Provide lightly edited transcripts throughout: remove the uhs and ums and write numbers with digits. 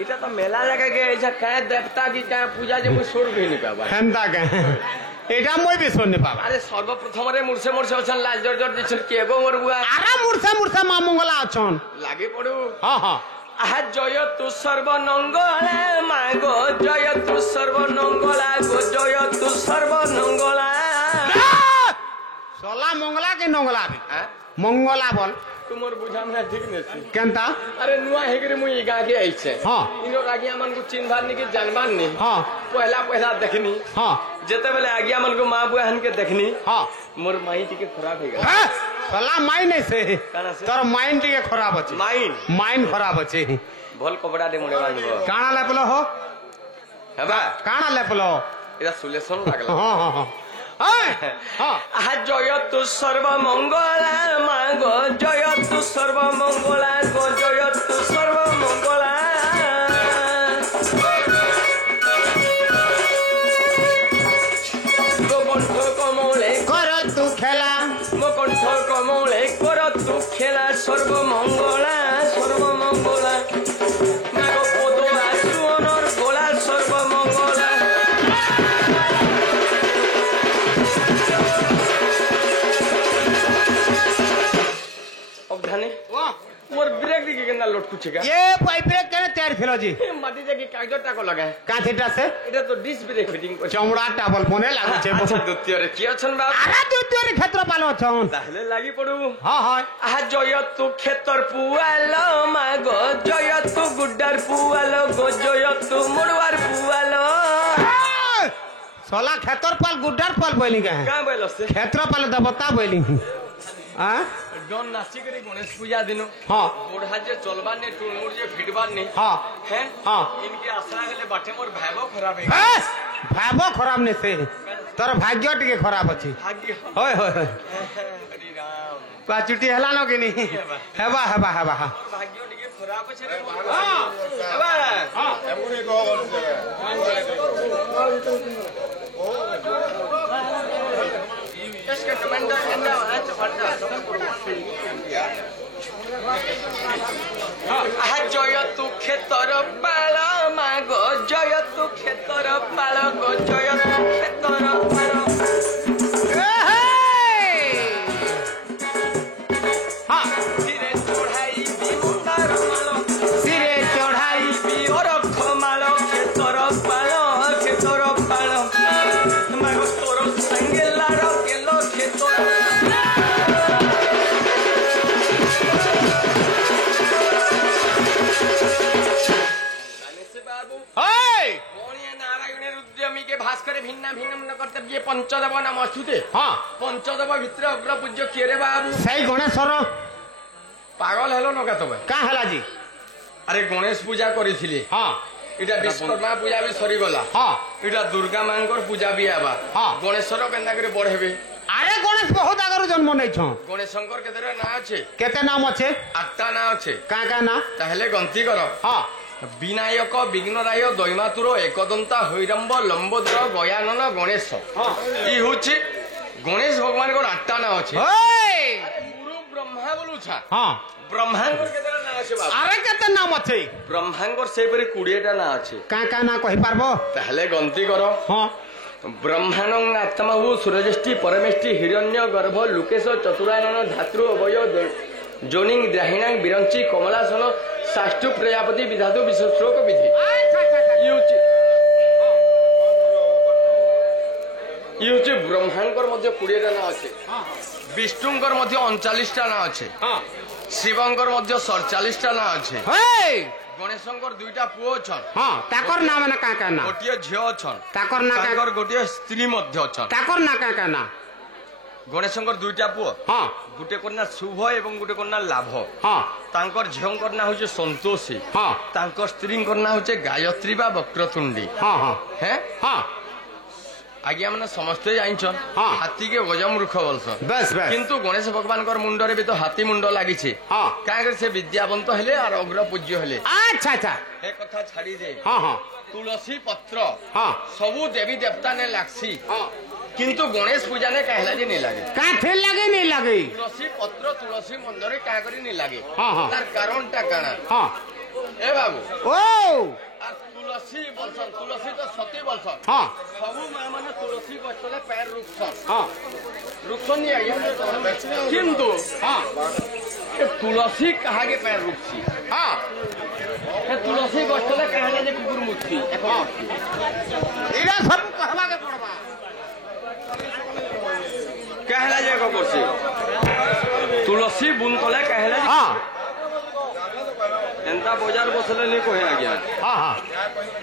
इटा तो मेला जगह के ऐसा कहे देवता की कहे पूजा जे मुझ छोड़ भी नहीं पावा हेंता कहे एटा मुई भी सुन नहीं पावा अरे सर्वप्रथम रे मुरसे मुरसे अछन लाल जर जर दिछन केगो मोर बुआ अरे मुरसा मां मंगला अछन लागे पड़ू हां हां आहा जय तू सर्वनंगला मागो जय तू सर्वनंगला गो जय तू सर्वनंगला सोला मंगला के नंगला भी मंगला बोल तुमर बुझा में ठीक नेसी केनता अरे नुआ हेगरे मुई गा के आइछे हां इनो आगिया मन को चिन्ह नि के जानबान नि हां पहला देखनी हां जेते बेले आगिया मन को मां बुआ हन के देखनी हां मोर माई टिके खराब हे गया सोला माइन से तोर माइन टिके खराब अछि माइन खराब अछि भल कपड़ा दे मुडे बांधबो काना लेपलो हो हेबा काना लेपलो एदा सुलेशन लागला हां हां हां आहा जय तू सर्वमंगला मागो जय तू सर्वमंगला गो जय तू सर्वमंगला गोकंठ कमले कर तू खेला गोकंठ कमले कर तू खेला सर्वमंगला सर्वमंगला मागो पदोला सुनर गोला सर्वमंगला मोर ब्रेक दिखे केना लोट कुछ का ये पाइप ब्रेक केने तैयार फेलो जी माटी जे की कागज टाको लगाए काथेटा से एटा तो डिस्क ब्रेक फिटिंग कर चमड़ा टाबल बने लागै छै अच्छा द्वितीय रे की अछन बाप अरे द्वितीय रे क्षेत्र पालो छन ताहले लागी पड़ू हां हां आ जय तू खेतर पुआलो मागो जय तू गुड्डर पुआलो गो जय तू मोड़वार पुआलो सोला खेतर पाल गुड्डर पाल बोली का का बोलो से क्षेत्र पाल देवता बोली आ डॉन नासिक रे गणेश पूजा दिनो हां बूढ़ा जे चलबार ने टुलमुर जे फिटबार ने हां हैं हां इनके आसरा गेले बाटे मोर भाइबो खराब है भाइबो खराब ने से तोर भाग्य टिके खराब अछि भाग्य होय होय हरि राम पाचुटी हला न के नी हेबा भाग्य टिके खराब अछि रे हां हेबा हां एमुनी को इसके कमेंटर केना आज फटा आहा जय तू खेतर पाल मागो जय तू खेतर पाल गो जय तू खेतर पाल हां सिरे चढ़ाई बिमुंदार मालो सिरे चढ़ाई बिओर खमालो खेतर पाल मागो तोर संगेला रो केलो खेतर भास्कर भिन्न भिन्न कर्तव्य पंचदेव नाम अछुते हां पंचदेव भितर अग्र पूज्य किए रे बाबू सही गणेशर पागल हेलो न का तबे का हला जी अरे गणेश पूजा करिथिली हां इटा विश्वकर्मा पूजा भी सरी गला हां इटा दुर्गा मांकर पूजा भी आबा हां गणेशर केंदा करे बढ़ेबे अरे गणेश बहुत आगर जन्म नै छ गणेश शंकर केते ना अछि केते नाम अछि 8टा ना अछि का ना ताहले गंती करो हां विनायक विघ्नराय दैमातुर एकदंता हैरंब लंबोदर गयानन गणेश ई होछि गणेश भगवान को 8टा ना अछि गुरु ब्रह्मा बोलु छ हां ब्रह्मांकर केते ना अछि बाबा अरे केते नाम अछि ब्रह्मांकर से परि 20 टा ना अछि का ना कहि पारबो ताहले गंती करो हां ब्रह्माणं आत्माहु सूर्यष्टि परमेष्टि हिरण्य गर्भ लुकेश चतुरानन धातृ अवय जोनिंग द्राहिणांग बिरंची कमलासन साष्टु प्रजापति विधातु विश्वश्लोक विधि यूची ब्रह्मांकर मध्य 20 टा ना अछि विष्णुंकर मध्य 39 टा ना अछि शिवंकर मध्य 47 टा ना अछि गणेशंकर 2टा पुओ छन हां ताकर नाम ना का ना गोटिए झियो छन ताकर ना ताकर गोटिए स्त्री मध्य छन ताकर ना का ना गणेशंकर 2टा पुओ हां गुटे कोना शुभ एवं गुटे कोना लाभ हां तांकर झियोंकर ना होचे संतोषी हां तांकर स्त्रींकर ना होचे गायत्री बा वक्रतुंडी हां हां हैं हां आज्ञा माने समस्त जाइछन हां हाथी के गजमूर्ख बोलसन बस किंतु गणेश भगवान कर मुंडरे भी तो हाथी मुंड लागिছে हां काहे से विद्यावंत हेले और अग्र पूज्य हेले अच्छा ए कथा छाड़ी दे हां हां तुलसी पत्र हां सबु देवी देवता ने लागसी हां किंतु गणेश पूजा ने कहला जे नहीं लागे का फेल लागे नहीं लागे तुलसी पत्र तुलसी मंदिरे का करी नहीं लागे हां हां तार कारण टा काना हां ए बाबू ओ तुलसी बोलसन तुलसी तो सती बोलसन हाँ सबू मां माने तुलसी गछले पैर रुकसन हाँ रुकसन नहीं आया किंतु हाँ तुलसी कहा के पैर रुकसी हाँ तुलसी गछले कहले जे कुकुर मुक्ति एरा सब कहवा के पड़बा कहला जे को करसी तुलसी बुन तले कहला जे हाँ एंता बाजार बसले नहीं कहे आ गया हाँ हाँ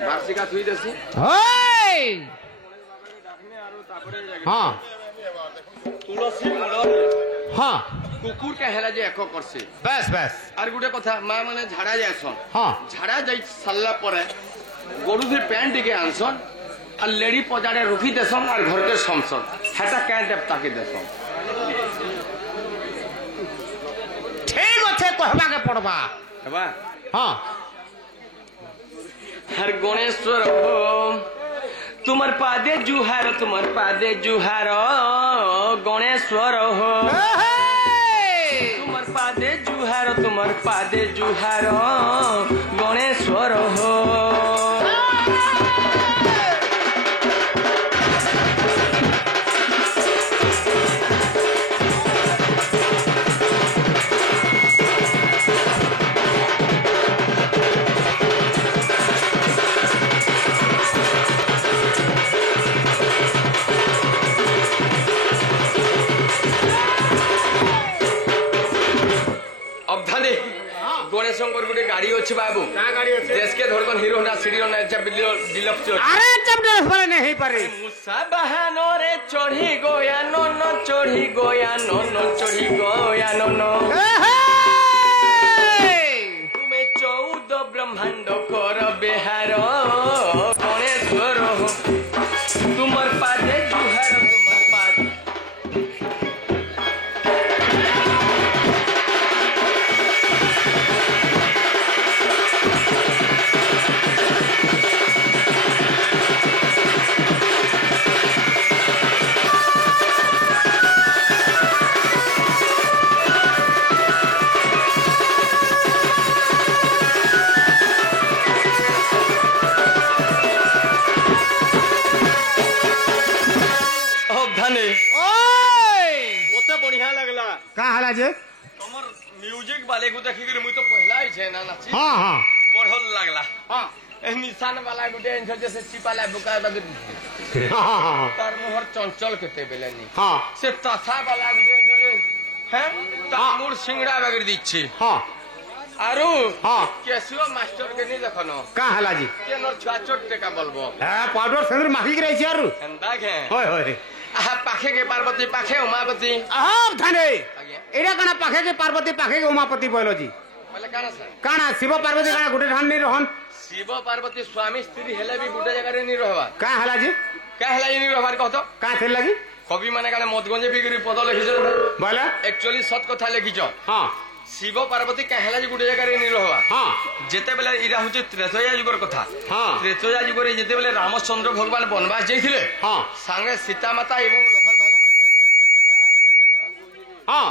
वार्षिका थुई देसी ओए हाँ तुलसी मूल हाँ कुकुर कहला जे एको करसी बस बस আর গোটে কথা মা মানে ঝাড়া যাইছন हाँ ঝাড়া যাই সারলা পরে গরু ধি প্যান্ট টিকে আনছন আর লেডি পজাড়ে রুখি দেছন আর ঘরকে সমসন হেটা কে দেবতাকে দেছন ठीक अच्छे कहवा के पड़बा হেবা हाँ हर गणेश्वर हो तुम्हार पादे जुहार गणेश्वर हो तुम्हार पादे जुहार गणेश्वर हो गणेशंकर गोटे गाड़ी अच्छी बाबू देश के धड़कन हिरो होंडा सिटी होंडा डिलक्स अरे जब माने नहीं पारे मुसा बहानो रे चढ़ी गोया नन चढ़ी गोया नन चढ़ी गोया नन तुम्हें 14 ब्रह्मांड कर बेहार गणेश्वर हो तुमर पादे जुहार तुमर पाद बढ़िया लगला का हला जे तमर म्यूजिक वाले को देखि के मुई तो पहला ही छे ना नाची हाँ हाँ बढ़ल लागला हाँ ए निशान वाला गुटे एंसर जैसे चिपाला बुका बग हाँ हाँ तार मोहर चंचल केते बेलेनी हाँ से तथा वाला गुटे एंसर हैं तामुर सिंगड़ा बगड़ दिछि हाँ आरु हाँ केसुआ मास्टर के नहीं देखनो का हला जी के नर छुआ छोट टेका बोलबो पाउडर संदर माखी रही छी आरु एंदा के होय होय आहा पाखे के पार्वती पाखे उमापति आहा थाने आज्ञा एरा कना पाखे के पार्वती पाखे के उमापति बोलो जी बोले काना सर काना शिव पार्वती काना गुटे ठान नहीं रहन शिव पार्वती स्वामी स्त्री हेले भी गुटे जगह रे नहीं रहबा का हला जी का हेला नहीं रहबार कहतो का थे लगी कवि माने काले मधुगंजे बिगरी पद लिखिछ बोला एक्चुअली सत कथा लिखिछ हाँ शिव पार्वती का हेला जी गुटे जगह रे नहीं रहबा हाँ जेते बेले इरा होचे त्रेतया युगर कथा हाँ त्रेतया युगर जेते बेले रामचंद्र भगवान वनवास जाइथिले हाँ संगे सीता माता एवं लखन भगवान हाँ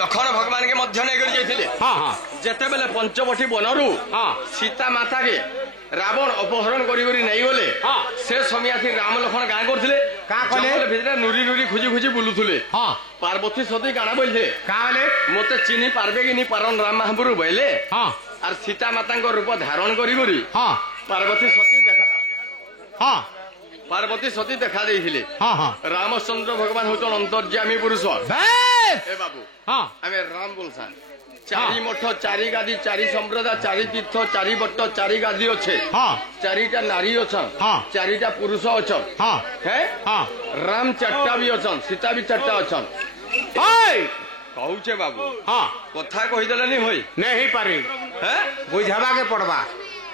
लखन भगवान के मध्य नहीं कर जाइथिले हाँ हाँ जेते बेले पंचवटी बनरु हाँ सीता माता के रावण अपहरण करी करी नहीं गले हाँ से समय थी राम लखन गाँ करथिले का कले भितरे नुरी नुरी खुजी खुजी बुलुथुले हाँ पार्वती सती गाना बोलथे का बोले मते चिनी पारबे कि नहीं पारन राम महापुरु बोले हाँ और सीता माता रूप धारण करी करी हाँ पार्वती सती देखा हाँ पार्वती सती देखा देइथिले हाँ हाँ रामचंद्र भगवान होतन अंतर्यामी पुरुष बस ए बाबू हाँ आमे राम बोलसान चारि मठ चारि गादी चारि संप्रदाय चारि तीर्थ चारि बट्ट चारि गादी अच्छे हाँ चारिटा नारी अछन हाँ चारिटा पुरुष अछन हाँ है हाँ राम चारटा भी अछन सीता भी चारटा अछन ओए कहूचे बाबू हाँ कथा कहीदेले नहीं होई नहीं पारी है बुझावा के पड़वा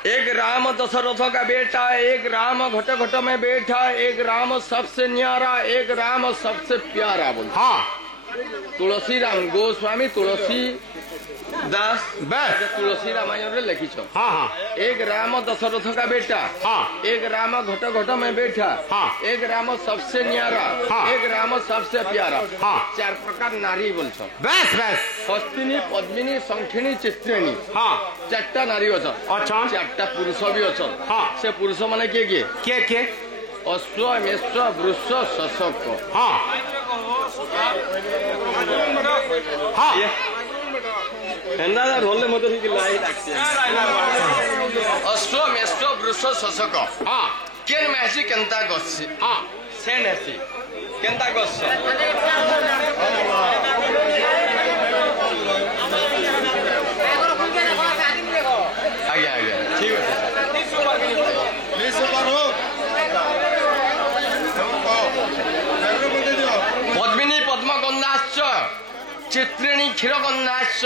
एक राम दशरथ का बेटा एक राम घट घट में बैठा एक राम सबसे न्यारा एक राम सबसे प्यारा बोल हाँ तुलसी राम गोस्वामी तुलसी दास बस तुलसी रामायण रे लिखी छो। हाँ हाँ एक राम दशरथ का बेटा, हाँ एक राम घट घट में बैठा, हाँ एक राम सबसे न्यारा, हाँ एक राम सबसे प्यारा। हाँ 4 प्रकार नारी बोल छो। बस बस हस्तिनी, पद्मिनी, शंखिनी, चित्रिणी। हाँ 4टा नारी अच्छा, अच्छा 4टा पुरुष भी अच्छा। हाँ से पुरुष माने किए किए? के अश्व, मेष, वृष, शशक। हाँ हाँ अश्व, मेष, वृष, शशक। हाँ केन मैसी केनता गसी? हाँ से नसी केनता गसी? आज्ञा आज्ञा ठीक है। पद्मिनी पद्म गंधाश्च, चित्रिणी क्षीर गंधाश्च।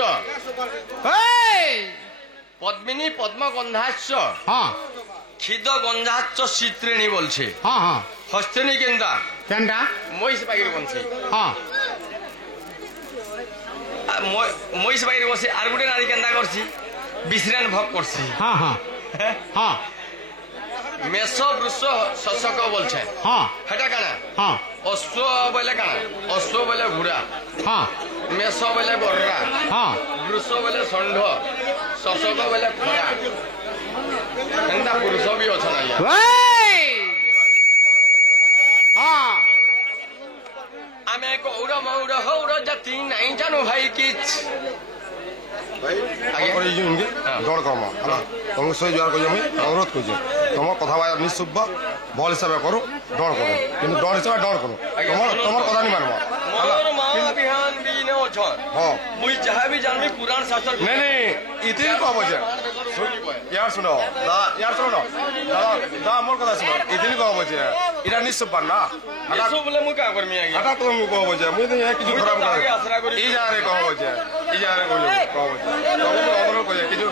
पद्मिनी पद्म गंधाश्च, हाँ क्षीद गंधाश्च चित्रिणी बोलছে। हाँ हाँ हस्तिनी केनता? केनटा মহিষ পাখির বলছে। हाँ মহিষ পাখির বলছে। আর গোটে নারী কেনতা করছি? বিশ্রান ভোগ করছি। हाँ हाँ हाँ মেষ, বৃষ, শশক বলছে। हाँ হেটা কানা? हाँ অশ্ব বলে কানা? অশ্ব বলে ঘোড়া, हाँ মেষ বলে বর্রা, हाँ বৃষ বলে ষণ্ঢ, শশক বলে খরা। এন্তা পুরুষ বি অছন আজ্ঞা। हाँ আমি গৌর মৌর হৌর জাতি নাই জানো ভাই কিছ। ডর কম হল তোমাকে সহি জোয়ার করছি আমি অনুরোধ করছি তোমার কথা নিঃশুভ ভাল হিসাবে করো, ডর করো কিন্তু ডর হিসাবে ডর করো, তোমার কথা নি মানব। মোর মা বিহান বি নে অছন। হ্যাঁ মুই যাহা বি জানবি পুরাণ শাস্ত্র। নেই নেই ইতি কব যে ইয়ার শুনো দাদা, ইয়ার শুনো দাদা মোর কথা শুনো ইতি কব যে এটা নিঃশুভ না এসো বলে মুই কা করমি আজ্ঞা। হাটা তুমি কব যে মুই তো কিছু খারাপ করে এই জায়গায় কব যে এই জায়গায় কব যে অনুরোধ করে কিছু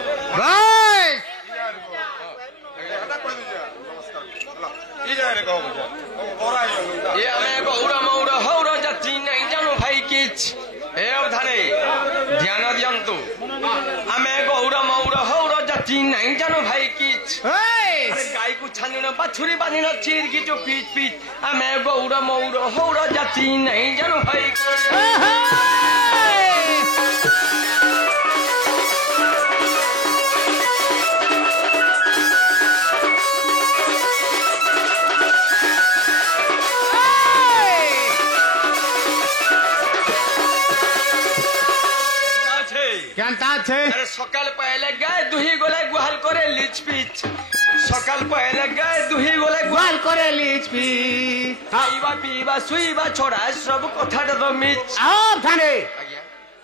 এ আমি গৌর মৌর হৌর জাতি নাই জানো ভাই কিছ। হে অবধানে ধ্যান দিয়ন্তু। আমি গৌর মৌর হৌর জাতি নাই জানো ভাই কিছ। গাইকু ছানিন বাছুরি বাঁধিন চির কিছু পিচ পিচ। আমি গৌর মৌর হৌর জাতি নাই জানো ভাই কিছ। কেনটা আছে? আরে সকাল পাইলে গায়ে দুহি গলে গুহাল করে লিচ পিচ। সকাল পাইলে গায়ে দুহি গলে গোয়াল করে লিচপি খাইবা পিবা শুইবা ছড়া সব কথাটা তো মিছ। ধানে আজ্ঞা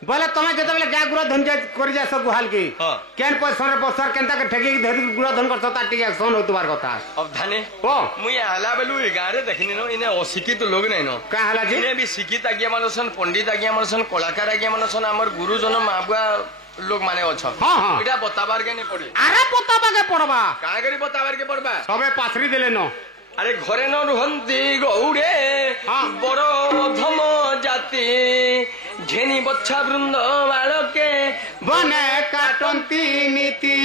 বলে তুমি যেতবেলে গা গুড় ধন করে যাস গুহাল কি হ্যাঁ। কেন পয়সার বসার কেনটা ঠেকি ধরি গুড় ধন করছ তার টিকে অ্যাকশন হইতবার কথা। অবধানে ও মুই আলা বেলু এ গাঁরে দেখিনি ন ইনে অশিক্ষিত লোক নাই ন। কা হলা জি ইনে বি শিক্ষিত আজ্ঞা মানুষন, পণ্ডিত আজ্ঞা মানুষন, কলাকার আজ্ঞা মানুষন, আমার গুরুজন মা বুয়া লোক মানে অছন। হ্যাঁ হ্যাঁ এটা বতাবার কে নি পড়ে। আরে পতাবাকে পড়বা কাঁ করি বতাবার কে পড়বা? সবে পাছরি দিলে ন। আরে ঘরে ন রুহন্তি গৌরে হ্যাঁ। বড় ধম জাতি। ঘেনি বচ্ছা বৃন্দ বালকে বনে কাটন্তি নীতি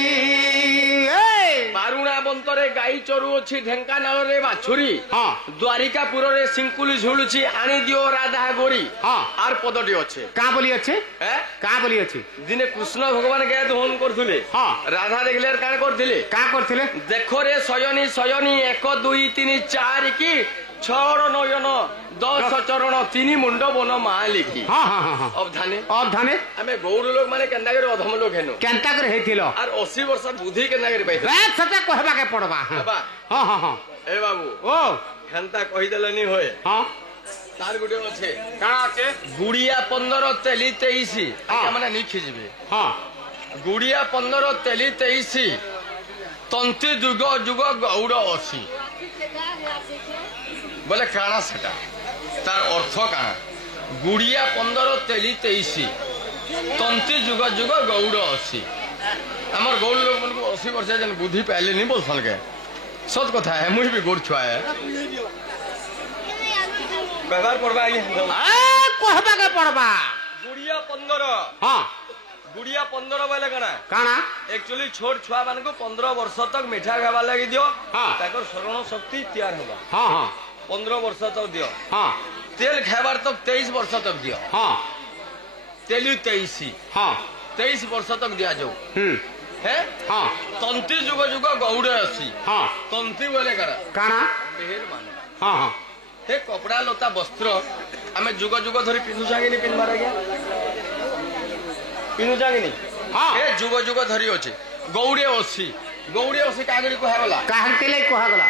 বারুণা বন্তরে গাই চরুଅଛି ଢେଙ୍କାନାଳରେ ବାଛୁରୀ। ହଁ ଦ୍ୱାରିକାପୁରରେ ଶିଙ୍କୁଲି ଝୁଲୁଛି ଆଣି ଦିଅ ରାଧା ଗୋରି। ହଁ আর পদটি আছে। কা বলি আছে হ্যাঁ কা বলি আছে দিনে কৃষ্ণ ভগবান গায়ে দহন করুলে। হ্যাঁ রাধা দেখলে আর কাণ করলে? কা করছিলে দেখো রে শয়নী শয়নী 1 2 3 4 কি 6 নয়ন 10 চরণ 3 মুন্ড বন মালিকি। হ্যাঁ হ্যাঁ হ্যাঁ অবধানে অবধানে আমি গৌর লোক মানে কেন্দা করে অধম লোক হেন। কেনটা করে হইছিল আর 80 বর্ষ বুদ্ধি কেন্দা করে পাইছে। সেটা কহবাকে পড়বা বাবা হ্যাঁ হ্যাঁ হ্যাঁ এ বাবু ও হেনতা কহিদেলেনি হয়ে। হ্যাঁ তার গুটে আছে কাଣା আছে গুড়িয়া 15 তেলি 23 হ্যাঁ। মানে লিখি যাবে। হ্যাঁ গুড়িয়া 15 তেলি 23 তন্তি যুগ যুগ গৌড় 80 বলে কাଣା সেটা তার অর্থ কাଣା? গুড়িয়া 15 তেলি 23 তন্তি যুগ যুগ গৌড় 80। আমার গৌড় লোক মানুষ 80 বর্ষ যেন বুদ্ধি পাইলে নি বলছন কে সত কথা है मुझे भी गोड़ छुआ है ব্যবহার করবা আগে কহবাকে পড়বা গুড়িয়া 15 হ্যাঁ गुड़िया 15 बोले काना एक्चुअली छोट छुआ मान को 15 वर्ष तक मिठा खावा लगी दियो हाँ। ताकर शरण शक्ति तैयार होगा हाँ हाँ 15 वर्ष तक दियो हाँ तेल खाबार तक 23 वर्ष तक दियो हाँ तेली 23 हाँ 23 वर्ष तक दिया जाऊ है हाँ तंती जुग जुग गौड़े असी हाँ तंती बोले काना बेहेर मान हाँ हाँ हे कपड़ा लता वस्त्र आमे जुग जुग धरी पिन्धु जागिनी पिन्हबार आज्ञा पिन्हु जागिनी हाँ हे जुग जुग धरी अछि गौड़े असी कागड़ी को गला काहते ले कहा गला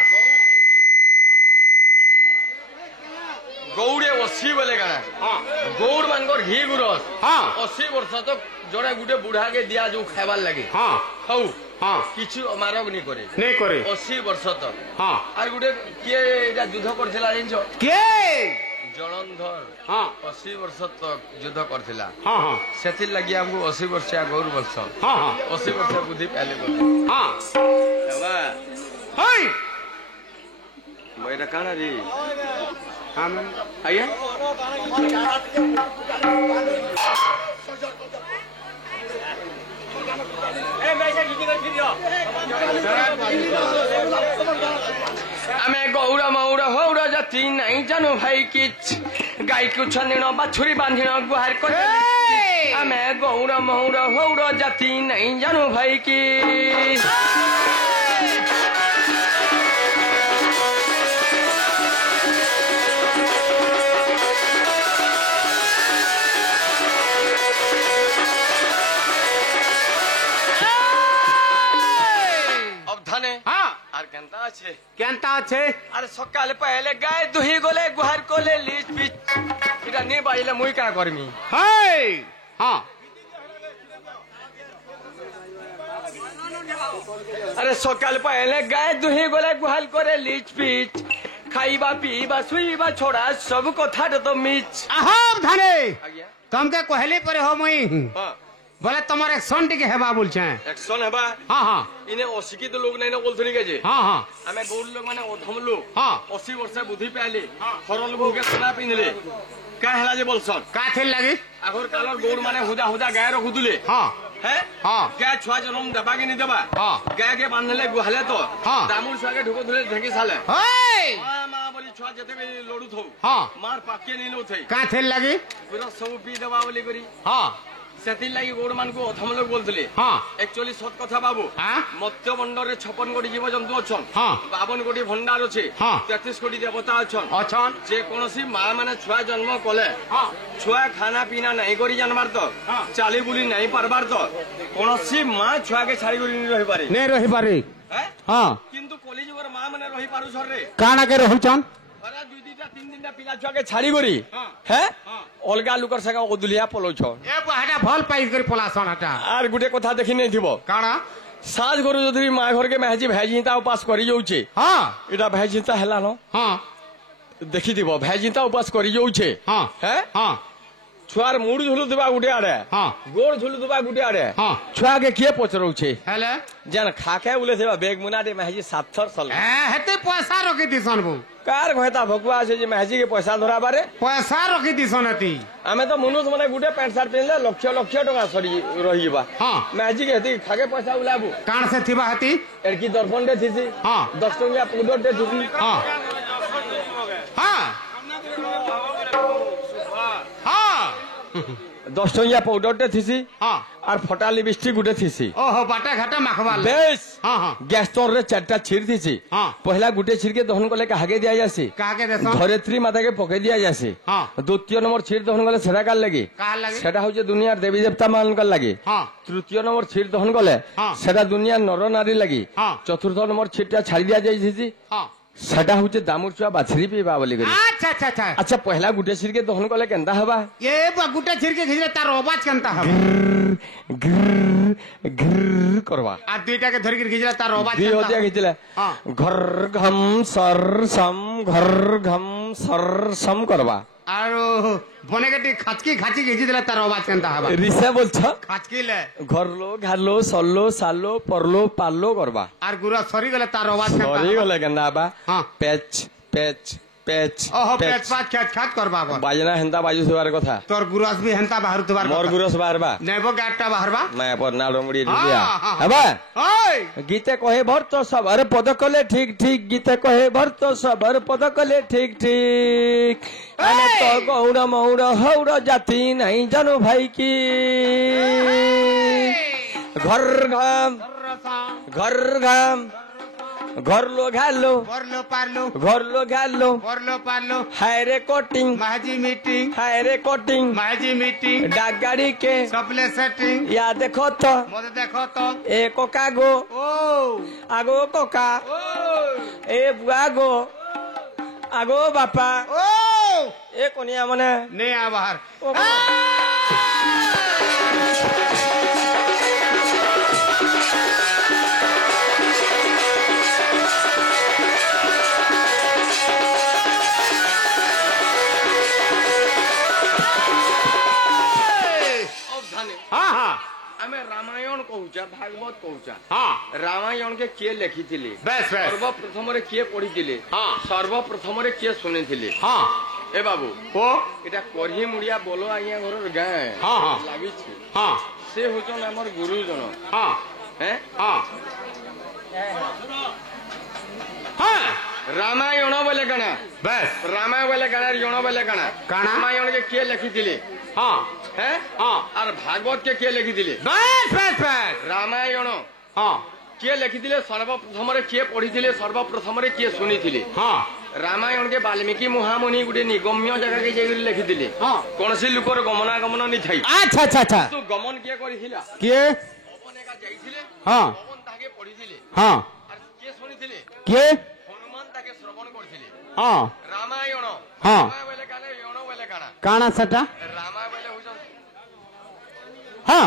गौड़े असी बोले हाँ गौड़ मानकर घी गुरस हाँ 80 वर्ष तक जड़े गुटे बुढ़ा के दिया जो खाइबार लगे हाँ हौ हाँ किछु अमारक नहीं करे नहीं करे 80 वर्ष तक हाँ आर गुटे किए एटा युद्ध करथिला जिंस के जलंधर हाँ 80 वर्ष तक युद्ध करथिला हाँ हाँ सेथिर लगी हमको 80 वर्ष गौर वर्ष हाँ हाँ 80 वर्ष बुद्धि पहले हाँ बाबा हाय मेरा काना रे हाँ मैं आइए आमे गौड़ मौड़ हौड़ जाति नहीं जानु भाई किच गाई को छनिण बाछुरी बांधिण गुहार कर आमे गौड़ मौड़ हौड़ जाति नहीं जानु भाई की केंता अच्छे अरे सकाल पहले गाय दुही गोले गुहार कोले लीच बीच इरा नहीं बाइले मुई का करमी हाय हाँ अरे सकाल पहले गाय दुही गोले गुहार कोले लीच बीच खाइबा पीबा सुईबा छोड़ा सब कथा तो मिच अहम धने आज्ञा तुमके कहले पर हो मुई हां बोले तुम्हार एक्शन टिके हेबा बोल छे एक्शन हेबा हाँ हाँ इने अशिक्षित लोग नहीं ना बोलथनी के जे हाँ हाँ हमें गौड़ लोग माने ओधम लोग हाँ 80 वर्ष बुद्धि पाले हरल बहु के सोना पिनले का हेला जे बोलसन का थे लगी आगर कालर गौड़ माने हुदा हुदा गाय रखुदुले हाँ है हाँ गाय छुआ जन्म देबा के नहीं देबा हाँ गाय के बांधले गुहाले तो हाँ दामुर छुआ के ढुको धुले ढेकी साले हाय मां बोली छुआ जते भी लोडू थौ हाँ मार पाके नहीं लो थई का थे लगी पूरा सब पी देबा बोली करी हाँ सेति लागि गौड़ मान को अथम लोग बोलथले हाँ एक्चुअली सत कथा बाबू हाँ मत्स्य बंदर रे 56 कोटी जीव जंतु अछन हाँ 52 कोटी भंडार अछि हाँ 33 कोटी देवता अछन अच्छन जे कोनोसी मां माने छुआ जन्म कले हाँ छुआ खाना पीना नहीं करी जानबार तो हाँ। चाली बुली नहीं पारबार तो कोनोसी मां छुआ के छाड़ी करी नहीं रहि पारे नहीं रही पारी हैं हाँ किंतु कलिजुगर मां माने रहि पारु सर रे काना के रहुचन अरे 2-3 पिला छुआ के छाड़ी करी हाँ। हैं अलगा लुकर सका ओदुलिया पलो छ ए बहाटा भल पाई कर पलासन हटा आर गुटे कथा देखि नहीं थिबो काना साज गरु जदि मां घर के मेहजी भैजिता उपास करी जाउछे हाँ एटा भैजिता हैला न हाँ देखि दिबो भैजिता उपास करी जाउछे हाँ हैं हाँ छुआर मुड़ झुलु देबा गुटे आड़े हाँ गोड़ झुलु देबा गुटे आड़े हाँ छुआ के किए पचरौछे हेले जन खाके उले सेबा बेग मुनाटे मेहजी साथर सल ए हेते पैसा रखी दिसन बो कार कहता भगवा से जे मेहजी के पैसा धरा बारे पैसा रखी दिसन अति आमे तो मनुष्य माने गुटे पैंट शर्ट पहनले लक्ष लक्ष टका सरी रहिबा हाँ मेहजी के हेती खाके पैसा उलाबू कान से थिबा हती एड़की दर्पण दे थीसी हाँ 10 टंकिया पुदर दे थीसी हाँ हाँ हाँ 10 टंकिया पाउडर दे थीसी हाँ और फटा लिपस्टिक गुटे थीसी ओहो बाटा घाटा माखवाल बेस हाँ हाँ गैस स्टोर रे चारटा छिर थीसी हाँ पहला गुटे छिर के दहन कले काहे दिया जासी कहा के देसन धरित्री माता के पके दिया जासी हाँ द्वितीय नंबर छिर दहन कले सेटा काल लगी कहा लगे सेटा होचे दुनियार देवी देवता मान कर लगी हाँ तृतीय नंबर छिर दहन कले हाँ। सेटा दुनिया नर नारी लगी हाँ चतुर्थ नंबर छिरटा छाड़ी दिया जाइसी हाँ सेटा होचे दामुर चुआ बाछरी पीबा बोली करी अच्छा अच्छा अच्छा अच्छा पहला गुटे छिर के दहन कले केंदा हबा ये गुटा छिर के खिचले तार आवाज केनता हब घृ घृ करवा आ दुईटा के धर के खिचले तार आवाज दी होतिया खिचले हाँ घर घम सर सम घर घम सर सम करवा आरो बने के खाचकी खाची खिची दिले तार आवाज केनता हब रिसे बोलछ खाचकी ले घरलो घालो सल्लो सालो परलो पालो करवा आर गुरा सरी गले तार आवाज केनता सरी गले केंदा बा हाँ पेच पेच पेच ओहो पेच पाच खेत खात करबा बाजना हेंता बाजू सुबार कथा तोर गुरस भी हेंता बाहर तुबार मोर गुरस बाहरबा नेबो गाटटा बाहरबा मैं पर नाड़ मुड़ी हाँ, दिया हाँ, हबा ओय गीते कहे भर तो सब अरे पद कले ठीक ठीक गीते कहे भर तो सब अरे पद कले ठीक ठीक अने तो गौड़ मौड़ हौड़ जाती नहीं जानो भाई की घर घाम घर लो घालो परलो पारलो घर लो घालो परलो पारलो हाय रे कोटिंग माजी मीटिंग हाय रे कोटिंग माजी मीटिंग डाक गाड़ी के सप्ले सेटिंग या देखो तो मत देखो तो ए कोका गो ओ आगो कोका ओ ए बुआ गो आगो बापा ओ ए कोनिया मने ने आ बाहर ओ हाँ हाँ आमे रामायण कहूचा भागवत कहूचा हाँ रामायण के किए लिखिथिले बेस बेस सर्वप्रथम रे किए पढ़िथिले हाँ सर्वप्रथम रे किए सुनिथिले हाँ ए बाबू ओ एटा करही मुड़िया बोलो आइया घर गाय हाँ हाँ लागी छी हाँ से होचन हमर गुरुजन हाँ हैं हाँ हाँ रामायण बोले कणा बेस रामायण बोले कणा यण बोले कणा काणा? रामायण के किए लिखिथिले हाँ हैं हाँ और भागवत के किए लिखिथिले बेस बेस बेस रामायण हाँ किए लिखिथिले सर्वप्रथम रे किए पढ़िथिले सर्वप्रथम रे किए सुनिथिले हाँ रामायण के वाल्मीकि महामुनि गुटे निगम्य जगह के जाई लिखिथिले हाँ कौन सी लुकर गमनागमन नि थाई अच्छा अच्छा अच्छा तू गमन किए करिथिला किए पवन एका जाईथिले हाँ पवन ताके पढ़िथिले हाँ और के सुनिथिले किए हनुमान ताके श्रवण करथिले हाँ रामायण हाँ रामायण बोले काने यण बोले काना काणा सटा रामायण बोले होजन हाँ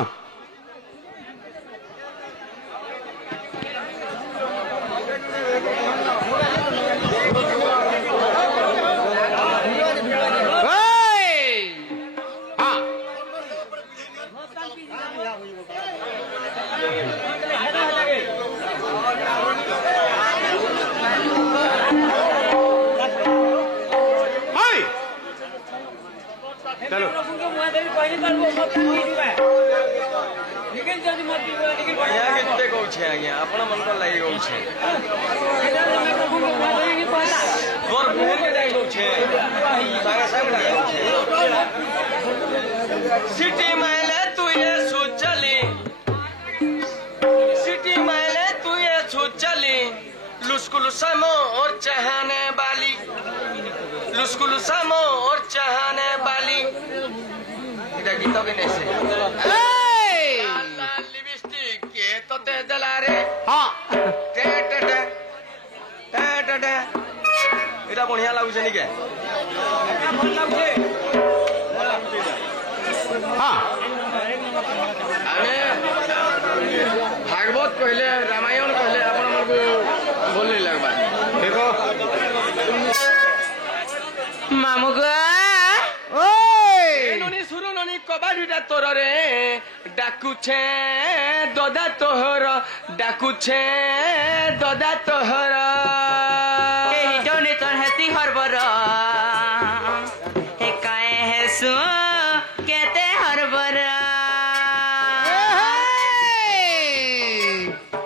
चलो बढ़िया गीते कहूछे आज्ञा आपण मन को लागि कहूछे तोर बहन के लागि कहूछे सारा सब लागि कहूछे सिटी माइले तू ये सुचली सिटी माइले तू ये सुचली लुस्कुल समो और चाहने वाली लुस्कुल समो और चाहने वाली इधर गीतों के नैसे लिपस्टिक के तो ते दलारे हाँ टे टे टे टे टे टे इधर बढ़िया लागुছে निके हाँ आमे भागवत कहले रामायण कहले आपण मन को बोलने लगबा देखो मामू गो ओए ननी सुरु ननी कबाडीटा तोर रे डाकुछे ददा तोहर डाकुछे ददा तोहर एही डोने तोर हसी हरबर हे काए हेसु केते हरबर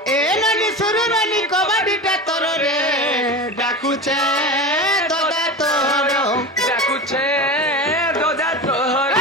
ए ननी सुरु ननी कबाडीटा तोर रे डाकुचे ददा तोर डाकुछे ददा तोहर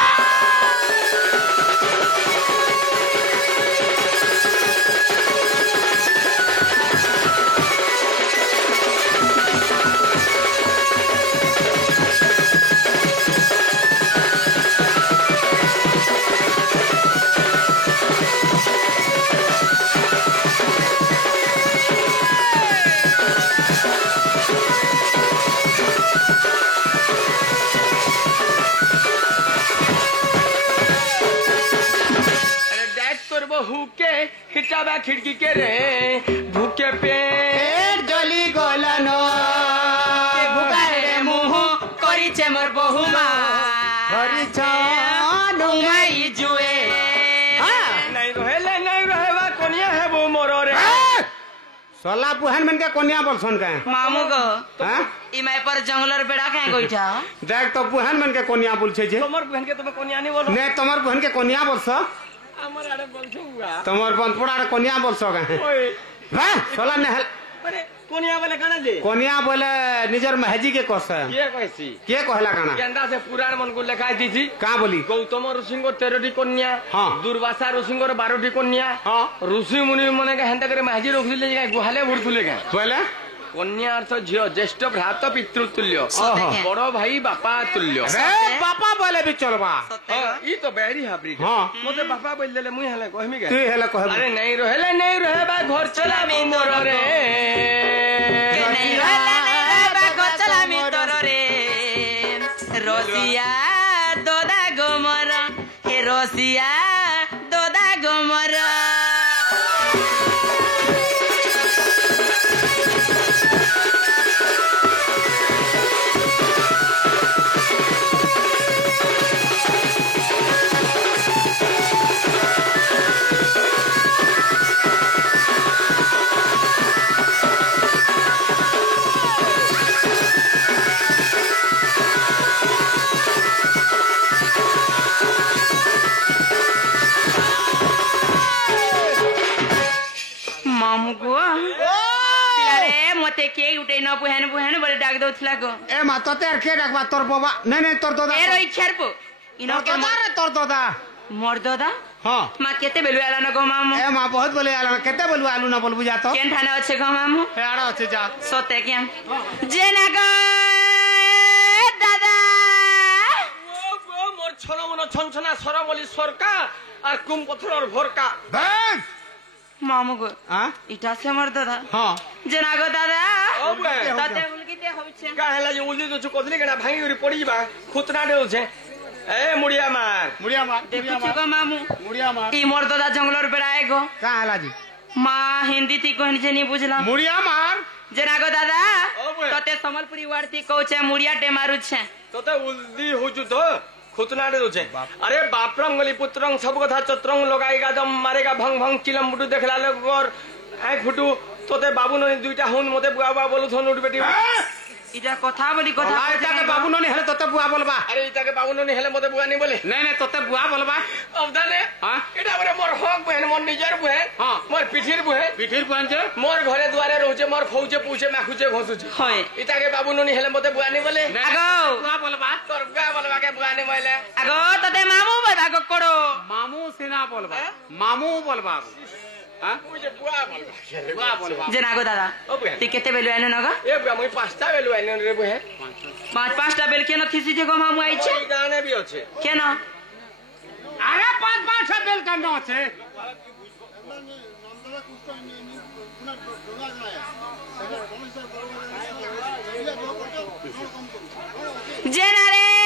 हुके हिटाबा खिड़की के रे भूखे पेट जली गलानो भुकारे मुह करिछे मोर बहुमा नुमाई जुए नहीं रहेला नहीं रहेबा कोनिया है वो मोर रे सोला पुहन मन के कोनिया बोलसन के मामू को हां इमाय पर जंगलर बेड़ा कहे गोइठा देख तो पुहन मन के कोनिया बोल छे जे তোমার বহন কে তুমি কোনিয়া নি বলো ने तमर पुहन के कोनिया बोलस আমার আরে বলছো উয়া तमर बंदपुरा कोनिया बोलस के ওই हां सोला ने আরে কোনিয়া বলে কানা যে कोनिया बोले निजर महजी के कोस কে কইছি के कहला काना কেন্দা সে পুরাণ মন কো লেখা দিছি का बोली গৌতম ঋষিঙ্গর 13টি কন্যা হ্যাঁ। দুর্বাসা ঋষিঙ্গর 12টি কন্যা হ্যাঁ। ঋষি মুনি মনে কে হেন্তা করে মাঝি রখিলে যে গুহালে ভরতুলে কে बोले কন্যা অর্থ ঝিও জ্যেষ্ঠ ভ্রাত পিতৃতুল্য ओहो বড় ভাই বাপা তুল্য रे पापा बोले भी चलबा ই তো বেরি হাবরি हां মতে বাপা বললে মুই হেলে কহমি কে तू हेला कहब আরে নাই রহে বা ঘর চলা মোর রে नहीं रहला नहीं रहबा गोचला मी तोर रे रसिया दोदा गोमर हे रसिया दोदा गोमर मामू को अरे मते के उठे न पुहन पुहन बोले डाक दउथला को ए मा तो ते के डाकबा तोर बाबा नहीं नहीं तोर दादा ए रोई छरपो इनो के तोर दादा मोर दादा हां मा केते बेलु आला न गो मामू ए मा बहुत बोले आला केते बोलू आलू ना बोलबू जा तो केन थाने अच्छे गो मामू ए आड़ा আছে जा सोते क्या जेना गो दादा মোর ছলমন ছনছনা সরবলি সরকার আর কুম পথরর ভরকা बस मामू को हां इटा से मोर दादा हां जेना गो दादा ও বে ताते बोल के ते होइछे কা হেলা যে উলি তো কদলি কেনা ভাঙি করে পড়ি যা খুতনা দেউছে এ মুড়িয়া মার मुड़िया मार देखु गो मामू मुड़िया मार ई मोर दादा जंगलर बेड़ाए गो का हला जी माँ हिंदी थी कहनी छे नहीं बुझला मुड़िया मार जना गो दादा ओबे। तते समलपुरी वार्ती कहूचे मुड़िया टे मारू छे তোতে উলদি হউছু তো খুতনা দেউছে আরে বাপরং গলি পুত্রং সব কথা চত্রং লগাই গাদম মারেগা ভং ভং চিলম বুটু দেখলা লগর আই ফুটু তোতে বাবু ননি দুইটা হুন মতে বুয়া বুয়া বলু থন উঠি বেটি इटा कथा बोली कथा आइता के बाबू ननी हेले तोते बुआ बोलबा আরে ইটাকে বাবু ননি হেলে মতে বুয়া নি বলে नहीं नहीं तोते बुआ बोलबा অবদানে हां এটা বলে মোর হক বহেন মোর নিজের বহেন হ্যাঁ। মোর পিঠির বহেন पिठिर पहनचे মোর ঘরে দুয়ারে রহুছে মোর ফৌছে পুছে মাখুছে ঘসুছে হয় ইটাকে বাবু ননি হেলে মতে বুয়া নি বলে আগো बुआ बोलबा তোর বুয়া বলবাকে বুয়া নি বলে আগো तते मामू बता को करो मामू सिना बोलबा मामू बोलबा हां বুঝে বুয়া বলবাকে बुआ बोलबा जना गो दादा ওবে ती केते बेलु आनो नगा এ বুয়া মই পাঁচটা বেলু আইন রে বহে पांच पांचटा बेल के न थीसी जे गो मामू आई छे এই গানে বি আছে केन अरे पांच पांच बेल करना আছে जना रे